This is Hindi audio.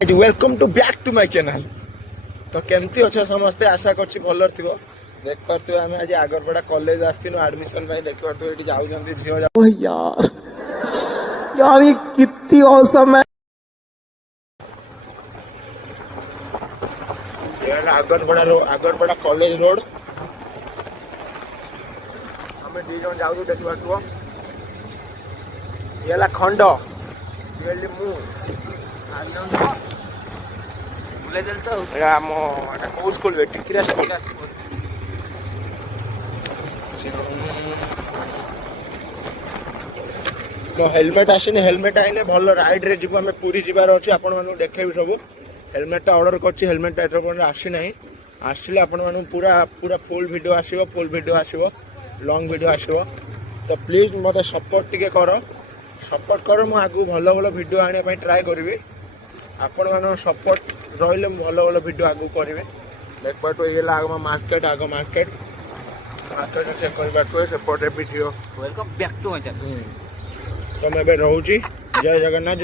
Welcome to back to my channel. तो केमती अच्छे समस्ते आशा करछि भलर थिबो। देख पारथि आमे आज आगरपड़ा कॉलेज आस्तिनो एडमिशन भाई देख पारथि एठी जाउछन्ती झियो जा। ओह यार यार ये कितनी औसम है। ये आगरपड़ा कॉलेज रोड हमें दी जन जाउ देख पारथि। ये ला खंड ये मु बुले देल तो एरा मो को स्कूल बे टिकिरा स्कूल मो हेलमेट आसीनी। हेलमेट आइले भल राइड रे जीव आमे पूरी जीवार अछि। आपण मानु देखेबी सब हेलमेट टा ऑर्डर करछि। हेलमेट एटर पर आसी नाही। आसिले आपण मानु पूरा पूरा फुल वीडियो आसीबो। फुल वीडियो आसीबो लॉन्ग वीडियो आसीबो। तो प्लीज मते सपोर्ट टिके करो। सपोर्ट करो मु आगु भल भल वीडियो आने पई ट्राई करबी। आपण मानो सपोर्ट रहिले भल भल वीडियो आगु करिवे। देख पाटो ये लाग मार्केट आगो मार्केट चेक कर पाटो सेपटे video. Welcome back to my channel. तो मैं रहूची। जय जगन्नाथ।